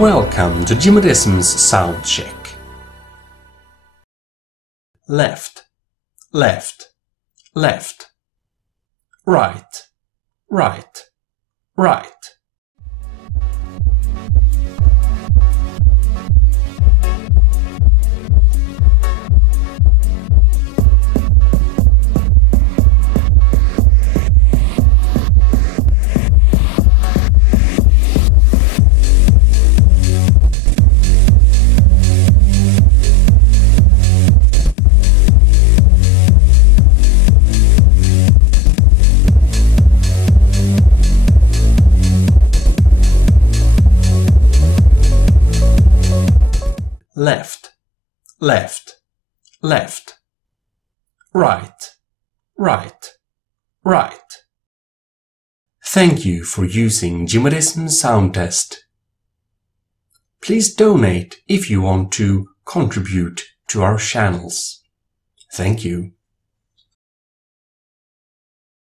Welcome to Jimmyism's sound check. Left, left, left. Right, right, right. Left, left, left. Right, right, right. Thank you for using Jimmyism Sound Test. Please donate if you want to contribute to our channels. Thank you.